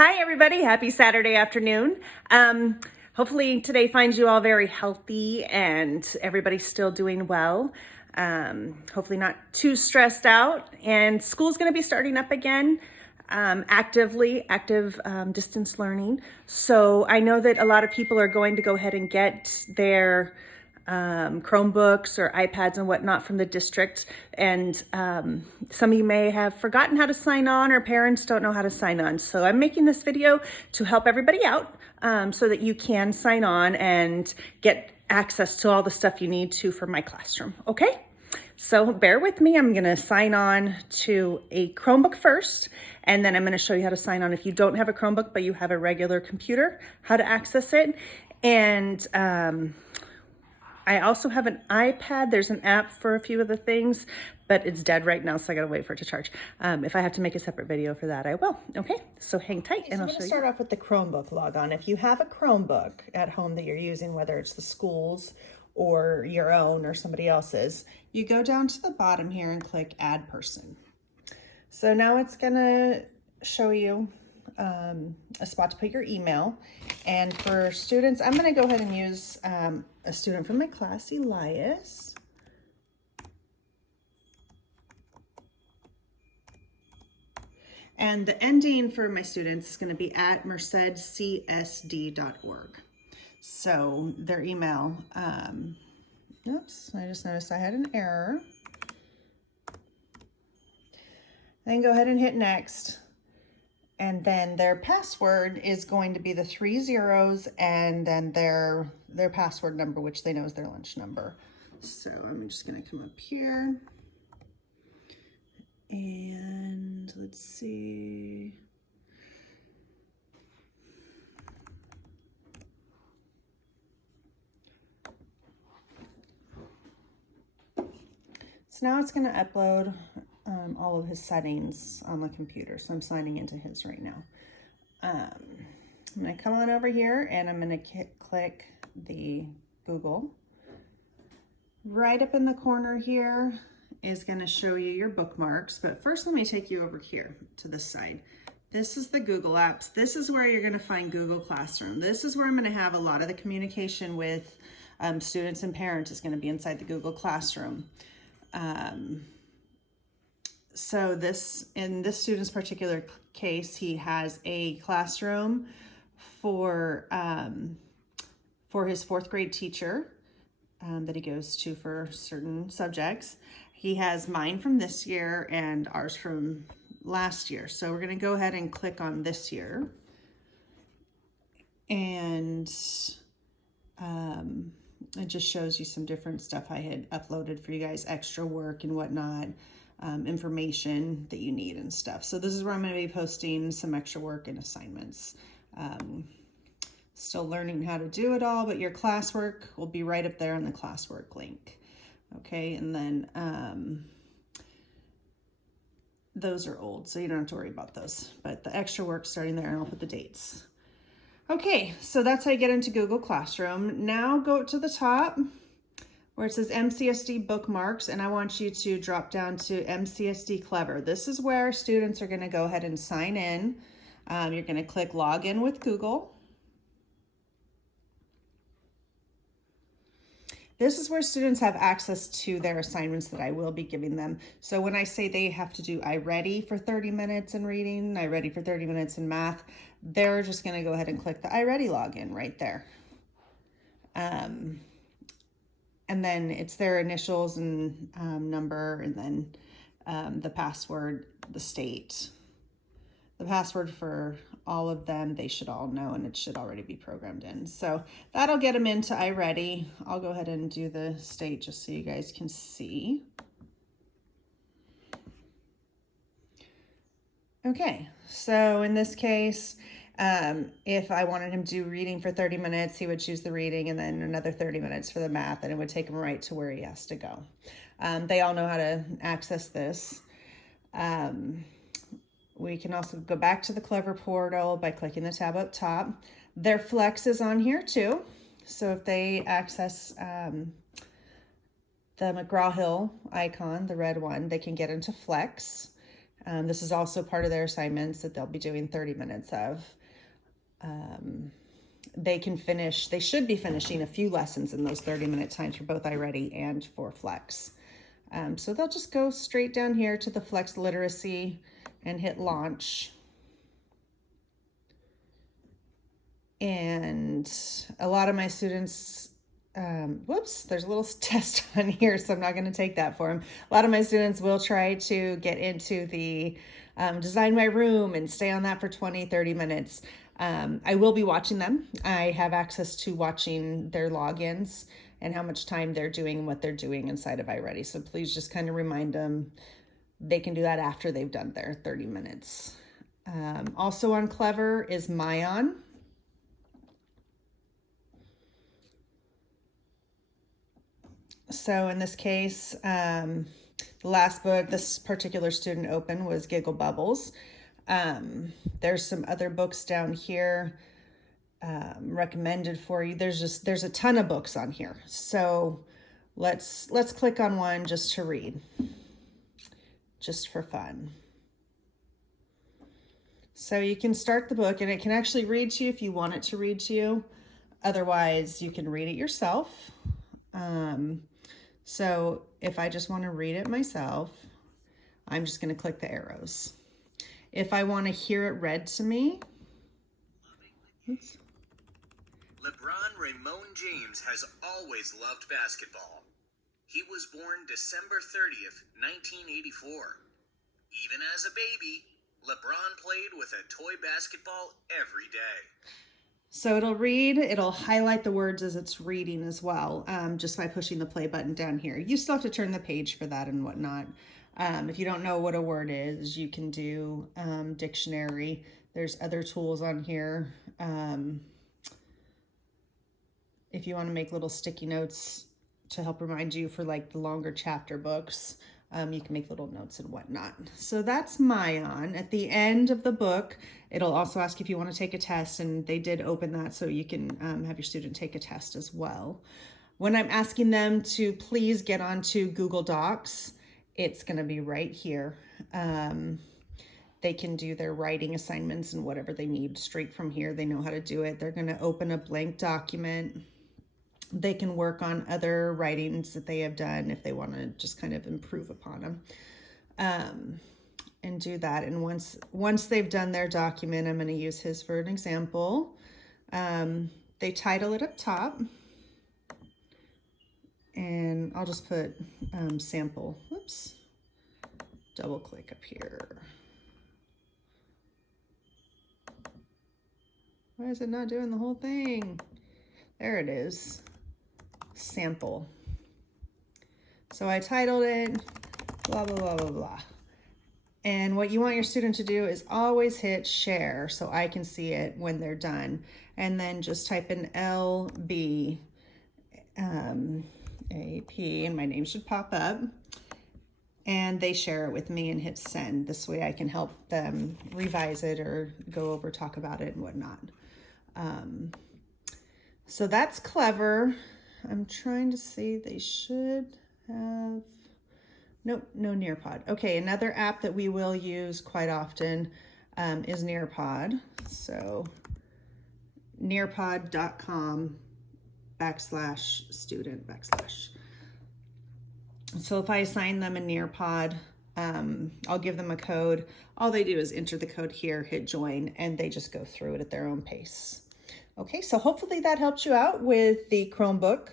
Hi, everybody. Happy Saturday afternoon. Hopefully today finds you all very healthy and everybody's still doing well. Hopefully not too stressed out. And school's going to be starting up again, active distance learning. So I know that a lot of people are going to go ahead and get their Chromebooks or iPads and whatnot from the district. And some of you may have forgotten how to sign on, or parents don't know how to sign on. So I'm making this video to help everybody out so that you can sign on and get access to all the stuff you need to for my classroom. Okay? So bear with me. I'm going to sign on to a Chromebook first, and then I'm going to show you how to sign on if you don't have a Chromebook, but you have a regular computer, how to access it. And I also have an iPad. There's an app for a few of the things, but it's dead right now, so I gotta wait for it to charge. If I have to make a separate video for that, I will. Okay, so hang tight and I'll show you. I'm gonna start off with the Chromebook logon. If you have a Chromebook at home that you're using, whether it's the school's or your own or somebody else's, you go down to the bottom here and click Add Person. So now it's gonna show you a spot to put your email. And for students, I'm going to go ahead and use a student from my class, Elias. And the ending for my students is going to be at mercedcsd.org. So their email, oops, I just noticed I had an error. Then go ahead and hit next. And then their password is going to be the 3 zeros and then their password number, which they know is their lunch number. So I'm just going to come up here. And let's see. So now it's going to upload all of his settings on the computer. So I'm signing into his right now. I'm going to come on over here and I'm going to click the Google. Right up in the corner here is going to show you your bookmarks. But first, let me take you over here to this side. This is the Google Apps. This is where you're going to find Google Classroom. This is where I'm going to have a lot of the communication with students and parents is going to be inside the Google Classroom. So in this student's particular case, he has a classroom for his 4th grade teacher that he goes to for certain subjects. He has mine from this year and ours from last year. So we're going to go ahead and click on this year. And it just shows you some different stuff I had uploaded for you guys, extra work and whatnot. Information that you need and stuff. So this is where I'm going to be posting some extra work and assignments. Still learning how to do it all, but your classwork will be right up there on the classwork link. Okay, and then those are old, so you don't have to worry about those. But the extra work starting there, and I'll put the dates. Okay, so that's how you get into Google Classroom. Now go to the top where it says MCSD bookmarks, and I want you to drop down to MCSD Clever. This is where students are going to go ahead and sign in. You're going to click Login with Google. This is where students have access to their assignments that I will be giving them. So when I say they have to do iReady for 30 minutes in reading, iReady for 30 minutes in math, they're just going to go ahead and click the iReady login right there. And then it's their initials and number, and then the password, the state. The password for all of them, they should all know, and it should already be programmed in. So that'll get them into iReady. I'll go ahead and do the state just so you guys can see. Okay, so in this case, if I wanted him to do reading for 30 minutes, he would choose the reading and then another 30 minutes for the math, and it would take him right to where he has to go. They all know how to access this. We can also go back to the Clever portal by clicking the tab up top. Their Flex is on here too. So if they access the McGraw-Hill icon, the red one, they can get into Flex. This is also part of their assignments that they'll be doing 30 minutes of. They should be finishing a few lessons in those 30-minute times for both iReady and for Flex. So they'll just go straight down here to the Flex Literacy and hit launch. And a lot of my students, whoops, there's a little test on here, so I'm not going to take that for them. A lot of my students will try to get into the Design My Room and stay on that for 20, 30 minutes. I will be watching them. I have access to watching their logins and how much time they're doing what they're doing inside of iReady. So please just kind of remind them they can do that after they've done their 30 minutes. Also on Clever is Myon. So in this case, the last book this particular student opened was Giggle Bubbles. There's some other books down here recommended for you. There's a ton of books on here. So let's click on one just to read, just for fun. So you can start the book and it can actually read to you if you want it to read to you. Otherwise, you can read it yourself. So if I just want to read it myself, I'm just going to click the arrows. If I want to hear it read to me, oops. LeBron Raymond James has always loved basketball. He was born December 30th, 1984. Even as a baby, LeBron played with a toy basketball every day. So it'll highlight the words as it's reading as well, just by pushing the play button down here. You still have to turn the page for that and whatnot. If you don't know what a word is, you can do dictionary. There's other tools on here. If you want to make little sticky notes to help remind you for like the longer chapter books, you can make little notes and whatnot. So that's Myon. At the end of the book, it'll also ask if you want to take a test, and they did open that so you can have your student take a test as well. When I'm asking them to please get onto Google Docs, it's going to be right here. They can do their writing assignments and whatever they need straight from here. They know how to do it. They're going to open a blank document. They can work on other writings that they have done if they want to just kind of improve upon them, and do that. And once they've done their document, I'm going to use his for an example. They title it up top, and I'll just put sample. Whoops. Double click up here. Why is it not doing the whole thing? There it is. Sample. So I titled it blah, blah, blah, blah, blah. And what you want your student to do is always hit share so I can see it when they're done. And then just type in LB AP, and my name should pop up. And they share it with me and hit send. This way I can help them revise it or go over, talk about it and whatnot. So that's Clever. I'm trying to see, they should have, nope, no Nearpod. Okay, another app that we will use quite often is Nearpod. So nearpod.com/student/. So if I assign them a Nearpod, I'll give them a code. All they do is enter the code here, hit join, and they just go through it at their own pace. Okay, so hopefully that helped you out with the Chromebook.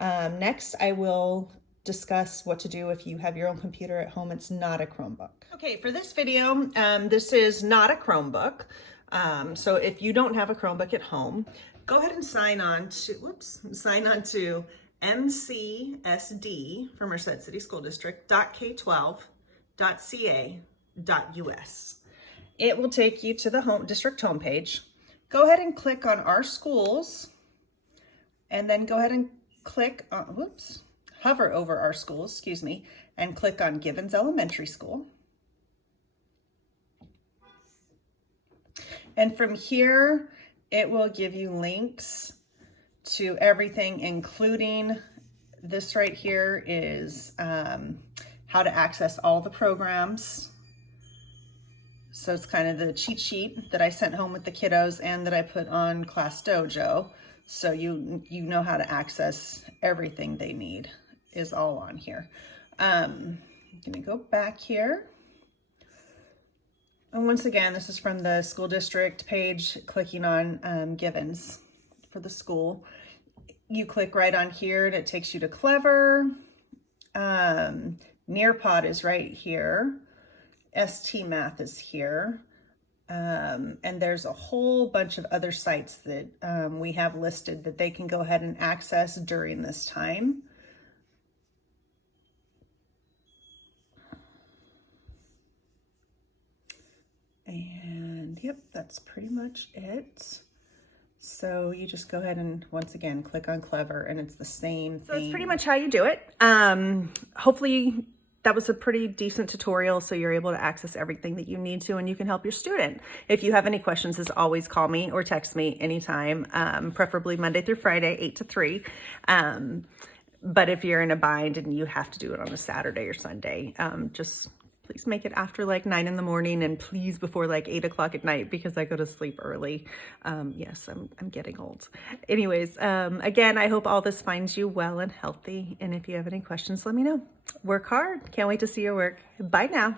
Next, I will discuss what to do if you have your own computer at home. It's not a Chromebook. Okay, for this video, this is not a Chromebook. So if you don't have a Chromebook at home, go ahead and sign on to MCSD for Merced City School District .k12.ca.us. It will take you to the district homepage. Go ahead and click on our schools, and then go ahead and click on, hover over our schools, and click on Givens Elementary School. And from here, it will give you links to everything, including this right here is how to access all the programs. So it's kind of the cheat sheet that I sent home with the kiddos and that I put on Class Dojo. So you know how to access everything they need is all on here. I'm gonna go back here. And once again, this is from the school district page, clicking on givens for the school. You click right on here and it takes you to Clever. Nearpod is right here. ST Math is here. And there's a whole bunch of other sites that we have listed that they can go ahead and access during this time. And yep, that's pretty much it. So you just go ahead and once again, click on Clever and it's the same thing. So that's pretty much how you do it. Hopefully that was a pretty decent tutorial, so you're able to access everything that you need to and you can help your student. If you have any questions, as always, call me or text me anytime, preferably Monday through Friday, 8 to 3. But if you're in a bind and you have to do it on a Saturday or Sunday, just please make it after like 9 in the morning and please before like 8 o'clock at night because I go to sleep early. Yes, I'm getting old. Anyways, again, I hope all this finds you well and healthy. And if you have any questions, let me know. Work hard. Can't wait to see your work. Bye now.